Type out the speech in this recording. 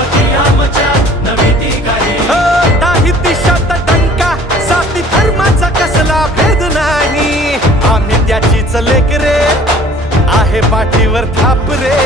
छत्रपती आमच्या नवी दिगारी. नाही दिशात टंका जाती धर्माचा कसला भेद नाही. आम्ही त्याचीच लेकरे आहे पाठीवर थाप रे.